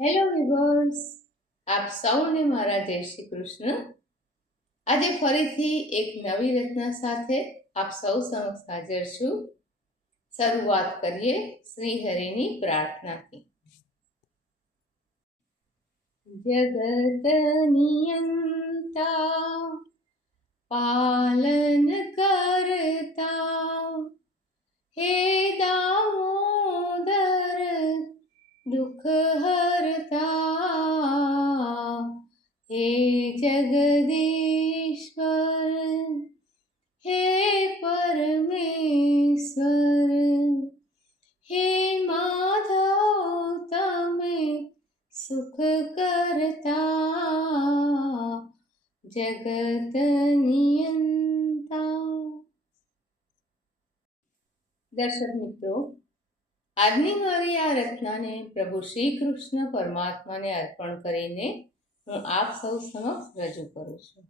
Hello weavers, આપ સૌને મારા જય શ્રી કૃષ્ણ. આજે ફરીથી એક નવી રચના સાથે આપ સૌ સમક્ષ હાજર છું. શરૂઆત કરીએ શ્રી હરિની પ્રાર્થનાથી. જગત નિયંતા પાલન કરતા હે દામોદર દુઃખ હરતા હે જગદીશ્વર હે પરમેશ્વર હે માધવ તમે સુખ કરતા જગત નિયંતા. દર્શક મિત્રો, આજની મારી આ રચનાને પ્રભુ શ્રી કૃષ્ણ પરમાત્માને અર્પણ કરીને હું આપ સૌ સમક્ષ રજૂ કરું છું.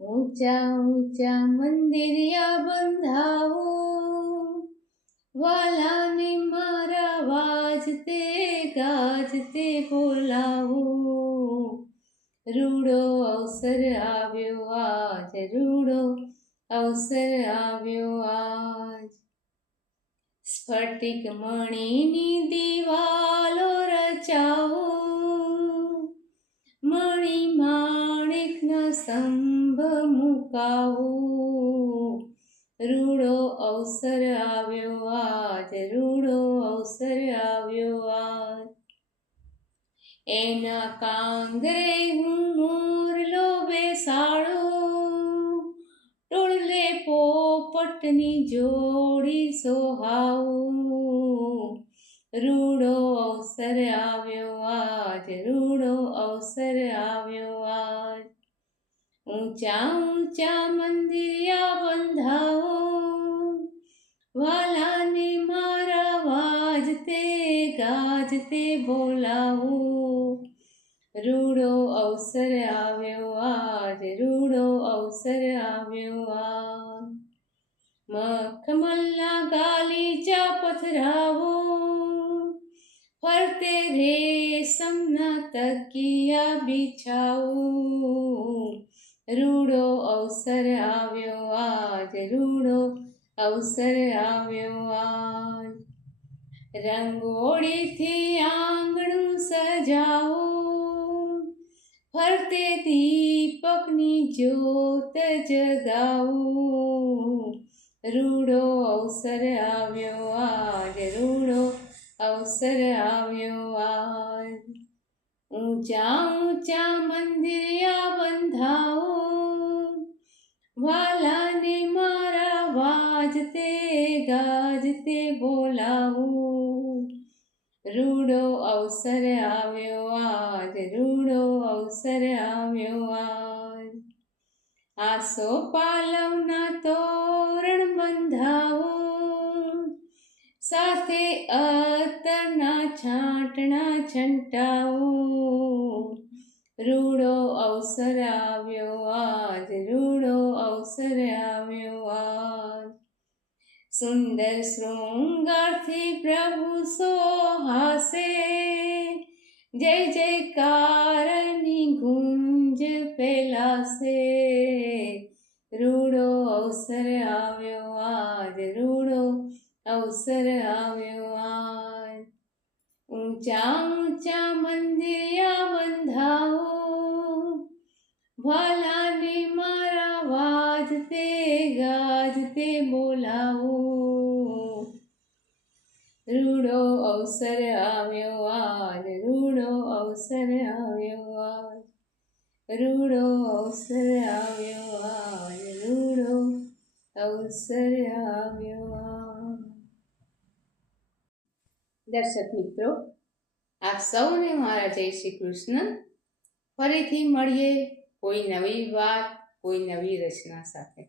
ઊંચા ઊંચા મંદિરિયા બંધાવો, વાલાને મારા વાજતે ગાજતે બોલાવો. રૂડો અવસર આવ્યો આજ, રૂડો અવસર આવ્યો આજ. સ્ફટિક મણિની દિવાલો રચાવો, મણિ માણિકના સ્તંભ મુકાવો. રૂડો અવસર આવ્યો આજ, રૂડો અવસર આવ્યો આજ. એના કાંગરે હું મોરલો બેસાડો, ટોળલે પોપટની જોડી સોહાવું. રૂડો અવસર આવ્યો આજ, રૂડો અવસર આવ્યો આજ. ઊંચા ઊંચા મંદિરિયા બંધાવો, વાલાને મારા વાજતે ગાજતે બોલાવો. રૂડો અવસર આવ્યો આજ, રૂડો અવસર આવ્યો આજ. મખમલના ગાલીચા પથરાવો, ફરતે રેશમના તકિયા બિછાવો. રૂડો અવસર આવ્યો આજ, રૂડો અવસર આવ્યો આજ. રંગોળીથી આંગણું સજાવો, ફરતે દીપકની જ્યોત જગાવો. રૂડો અવસર આવ્યો આજ, રૂડો અવસર આવ્યો આજ. ઊંચા ઊંચા મંદિરિયા બંધાવો, વાલાને મારા વાજતે ગાજતે બોલાવો. રૂડો અવસર આવ્યો આજ, રૂડો અવસર આવ્યો આજ. આસો પાલવના તોરણ બંધાવો, સાથે અત્તરના છાંટણા છંટાવો. રૂડો અવસર આવ્યો આજ, રૂડો અવસર આવ્યો આજ. સુંદર શૃંગારથી પ્રભુ સોહાસે, જય જયકારની ગુંજ ફેલાશે. રૂડો અવસર આવ્યો આજ, રૂડો અવસર આવ્યો આજ. ઊંચા ઊંચા મંદિરિયા બંધાવો, વાલાને મારા વાજતે ગાજતે બોલાવો. રૂડો અવસર આવ્યો આજ, રૂડો અવસર આવ્યો આજ. રૂડો અવસર આવ્યો આજ, રૂડો અવસર આવ્યો આજ. દર્શક મિત્રો, આપ સૌને મારા જય શ્રી કૃષ્ણ. ફરીથી મળીએ કોઈ નવી વાત, કોઈ નવી રચના સાથે.